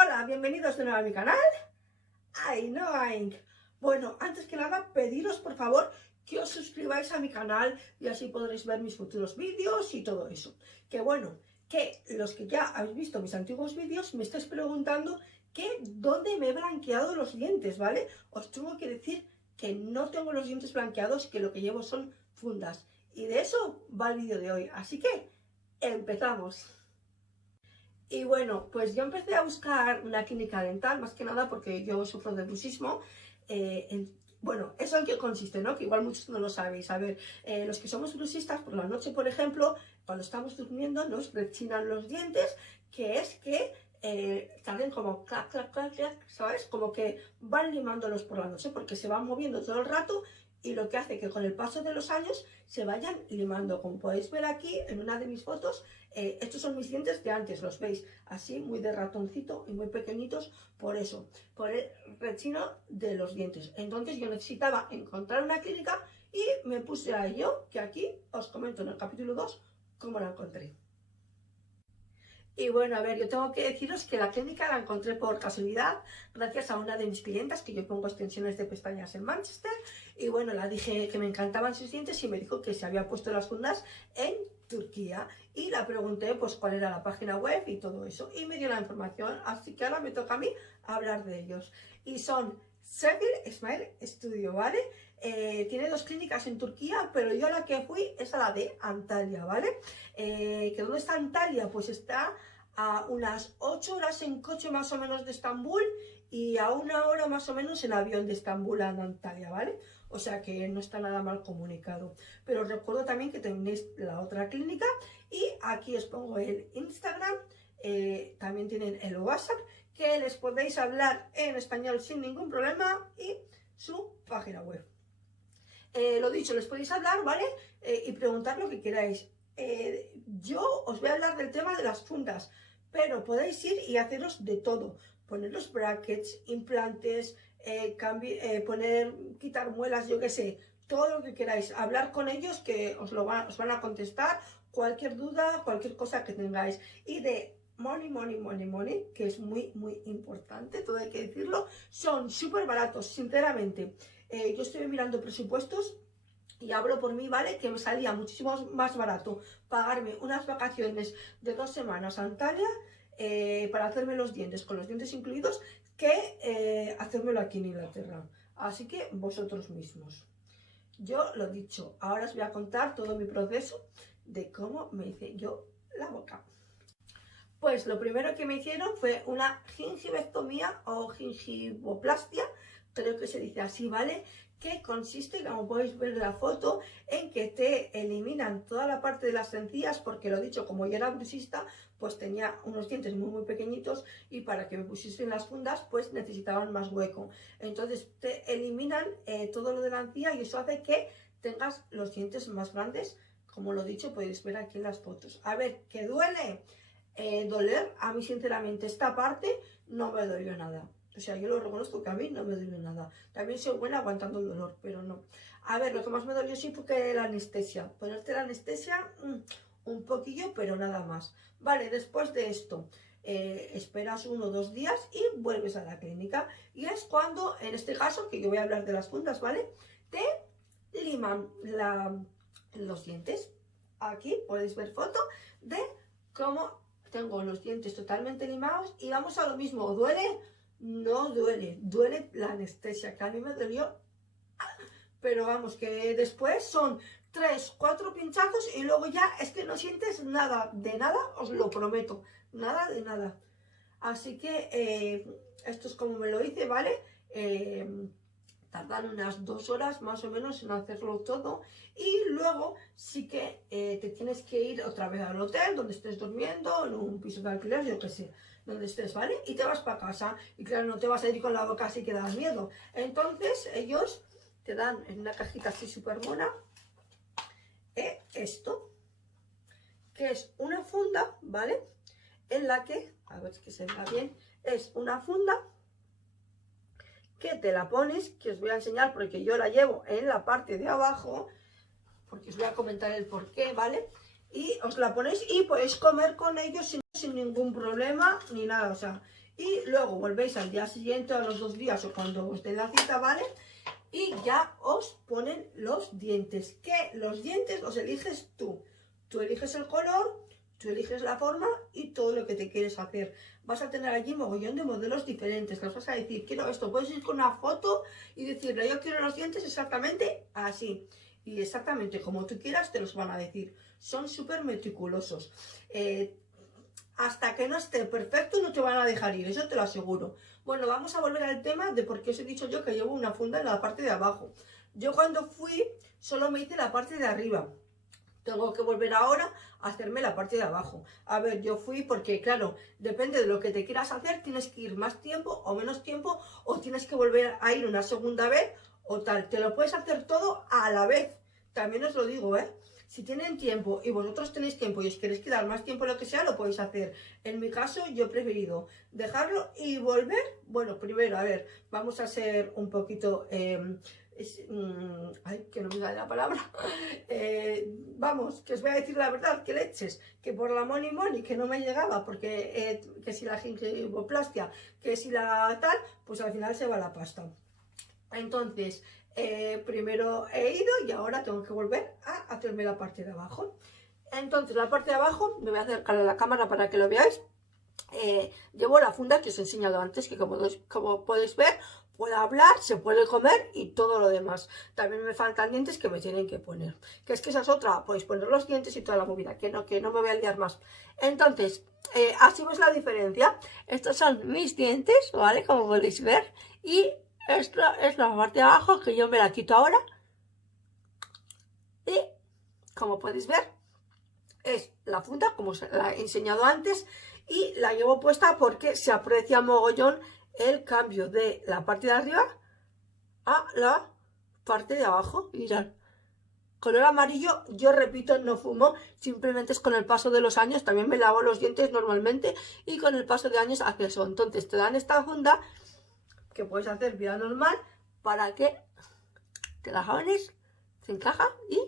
Hola, bienvenidos de nuevo a mi canal. Bueno, antes que nada, pediros por favor que os suscribáis a mi canal y así podréis ver mis futuros vídeos y todo eso. Que bueno, que los que ya habéis visto mis antiguos vídeos me estáis preguntando que dónde me he blanqueado los dientes, ¿vale? Os tengo que decir que no tengo los dientes blanqueados, que lo que llevo son fundas. Y de eso va el vídeo de hoy, así que empezamos. Y bueno, pues yo empecé a buscar una clínica dental, más que nada porque yo sufro de bruxismo. Bueno, ¿eso en qué consiste, no? Que igual muchos no lo sabéis. A ver, los que somos bruxistas, por la noche, por ejemplo, cuando estamos durmiendo nos rechinan los dientes, que es que salen como clac, clac, clac, clac, ¿sabes? Como que van limándolos por la noche porque se van moviendo todo el rato y lo que hace que con el paso de los años se vayan limando. Como podéis ver aquí en una de mis fotos, estos son mis dientes de antes, los veis así, muy de ratoncito y muy pequeñitos, por eso, por el rechino de los dientes. Entonces yo necesitaba encontrar una clínica y me puse a ello, que aquí os comento en el capítulo 2 cómo la encontré. Y bueno, a ver, yo tengo que deciros que la clínica la encontré por casualidad, gracias a una de mis clientas, que yo pongo extensiones de pestañas en Manchester, y bueno, la dije que me encantaban sus dientes y me dijo que se había puesto las fundas en Turquía, y la pregunté pues cuál era la página web y todo eso, y me dio la información, así que ahora me toca a mí hablar de ellos. Y son Seville Smile Studio, ¿vale? Tiene dos clínicas en Turquía, pero yo a la que fui es a la de Antalya, ¿vale? ¿Que dónde está Antalya? Pues está a unas 8 horas en coche más o menos de Estambul y a 1 hora más o menos en avión de Estambul a Antalya, ¿vale? O sea que no está nada mal comunicado. Pero recuerdo también que tenéis la otra clínica y aquí os pongo el Instagram, también tienen el WhatsApp, que les podéis hablar en español sin ningún problema y su página web. Lo dicho, les podéis hablar, ¿vale? Y preguntar lo que queráis. Yo os voy a hablar del tema de las fundas, pero podéis ir y haceros de todo. Poner los brackets, implantes, quitar muelas, yo qué sé, todo lo que queráis. Hablar con ellos que os van a contestar cualquier duda, cualquier cosa que tengáis. Y de money, que es muy, muy importante, todo hay que decirlo, son súper baratos, sinceramente. Yo estoy mirando presupuestos y hablo por mí, ¿vale? Que me salía muchísimo más barato pagarme unas vacaciones de 2 semanas a Antalya para hacerme los dientes, con los dientes incluidos, que hacérmelo aquí en Inglaterra. Así que vosotros mismos. Yo lo dicho, ahora os voy a contar todo mi proceso de cómo me hice yo la boca. Pues lo primero que me hicieron fue una gingivectomía o gingivoplastia, creo que se dice así, ¿vale? Que consiste, como podéis ver en la foto, en que te eliminan toda la parte de las encías, porque lo dicho, como yo era bruxista, pues tenía unos dientes muy muy pequeñitos y para que me pusiesen las fundas, pues necesitaban más hueco. Entonces te eliminan todo lo de la encía y eso hace que tengas los dientes más grandes, como lo dicho, podéis ver aquí en las fotos. A ver, ¿qué duele? Doler, a mí sinceramente esta parte no me dolió nada. O sea, yo lo reconozco que a mí no me dolió nada. También soy buena aguantando el dolor, pero no. A ver, lo que más me dolió sí fue que la anestesia. Ponerte la anestesia, un poquillo, pero nada más. Vale, después de esto, esperas 1 o 2 días y vuelves a la clínica. Y es cuando, en este caso, que yo voy a hablar de las fundas, ¿vale? Te liman los dientes. Aquí podéis ver foto de cómo tengo los dientes totalmente limados y vamos a lo mismo. ¿Duele? No duele. Duele la anestesia, que a mí me dolió. Pero vamos, que después son 3, 4 pinchazos y luego ya es que no sientes nada. De nada, os lo prometo. Nada de nada. Así que esto es como me lo hice, ¿vale? Tardan unas 2 horas más o menos en hacerlo todo y luego sí que te tienes que ir otra vez al hotel donde estés durmiendo, en un piso de alquiler, yo qué sé, donde estés, ¿vale? Y te vas para casa y claro, no te vas a ir con la boca así que das miedo. Entonces ellos te dan en una cajita así súper mona esto, que es una funda, ¿vale? En la que, a ver que se vea bien, es una funda que te la pones, que os voy a enseñar porque yo la llevo en la parte de abajo, porque os voy a comentar el porqué, ¿vale? Y os la ponéis y podéis comer con ellos sin ningún problema ni nada, o sea, y luego volvéis al día siguiente o a los 2 días o cuando os dé la cita, ¿vale? Y ya os ponen los dientes, que los dientes los eliges tú. Tú eliges el color, tú eliges la forma y todo lo que te quieres hacer. Vas a tener allí mogollón de modelos diferentes. Les vas a decir, quiero esto. Puedes ir con una foto y decirle, yo quiero los dientes exactamente así. Y exactamente como tú quieras te los van a decir. Son súper meticulosos. Hasta que no esté perfecto no te van a dejar ir, eso te lo aseguro. Bueno, vamos a volver al tema de por qué os he dicho yo que llevo una funda en la parte de abajo. Yo cuando fui solo me hice la parte de arriba. Tengo que volver ahora a hacerme la parte de abajo. A ver, yo fui porque, claro, depende de lo que te quieras hacer, tienes que ir más tiempo o menos tiempo, o tienes que volver a ir una segunda vez o tal. Te lo puedes hacer todo a la vez. También os lo digo, ¿eh? Si tienen tiempo y vosotros tenéis tiempo y os queréis quedar más tiempo lo que sea, lo podéis hacer. En mi caso, yo he preferido dejarlo y volver. Bueno, primero, a ver, vamos a ser un poquito... ay, que no me sale la palabra. Vamos, que os voy a decir la verdad, que leches, que por la money, que no me llegaba, porque que si la gingivoplastia, que si la tal, pues al final se va la pasta. Entonces, primero he ido y ahora tengo que volver a hacerme la parte de abajo. Entonces, la parte de abajo, me voy a acercar a la cámara para que lo veáis. Llevo la funda que os he enseñado antes, que como podéis ver, puedo hablar, se puede comer y todo lo demás. También me faltan dientes que me tienen que poner. Que es que esa es otra, podéis poner los dientes y toda la movida, que no me voy a liar más. Entonces, así ves la diferencia. Estos son mis dientes, ¿vale? Como podéis ver. Y esta es la parte de abajo, que yo me la quito ahora. Y, como podéis ver, es la funda, como os la he enseñado antes. Y la llevo puesta porque se aprecia mogollón el cambio de la parte de arriba a la parte de abajo. Mirad, color amarillo, yo repito, no fumo, simplemente es con el paso de los años. También me lavo los dientes normalmente y con el paso de años hace eso. Entonces te dan esta funda que puedes hacer vida normal para que te la jabones, se encaja y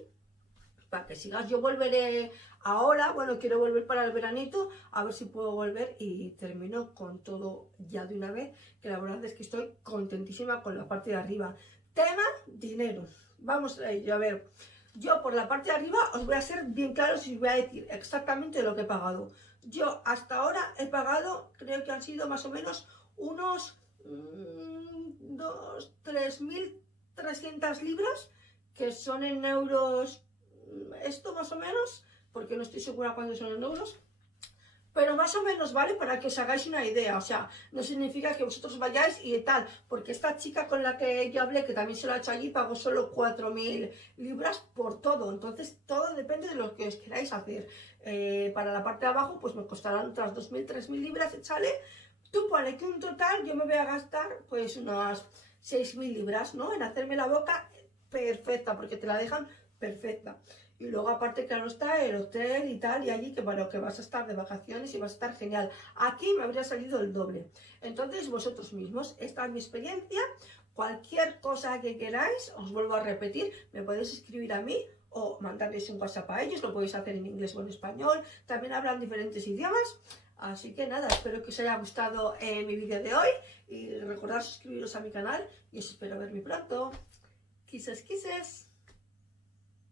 para que sigas. Yo volveré ahora, bueno, quiero volver para el veranito, a ver si puedo volver y termino con todo ya de una vez, que la verdad es que estoy contentísima con la parte de arriba. Tema dinero. Vamos a ello, a ver. Yo por la parte de arriba os voy a ser bien claros y os voy a decir exactamente lo que he pagado. Yo hasta ahora he pagado, creo que han sido más o menos unos 3.300 libras, que son en euros, esto más o menos, porque no estoy segura cuántos son en euros, pero más o menos, ¿vale? Para que os hagáis una idea, o sea, no significa que vosotros vayáis y tal, porque esta chica con la que yo hablé, que también se lo ha hecho allí, pagó solo 4.000 libras por todo. Entonces todo depende de lo que os queráis hacer. Para la parte de abajo pues me costarán otras 2.000, 3.000 libras, échale. Tú ponle que un total yo me voy a gastar pues unas 6.000 libras, ¿no? En hacerme la boca perfecta, porque te la dejan perfecta. Y luego aparte, claro está, el hotel y tal, y allí que bueno, que vas a estar de vacaciones y vas a estar genial. Aquí me habría salido el doble. Entonces vosotros mismos, esta es mi experiencia. Cualquier cosa que queráis, os vuelvo a repetir, me podéis escribir a mí o mandarles un WhatsApp a ellos, lo podéis hacer en inglés o en español. También hablan diferentes idiomas. Así que nada, espero que os haya gustado mi vídeo de hoy y recordad suscribiros a mi canal y os espero verme pronto. Kisses, kisses.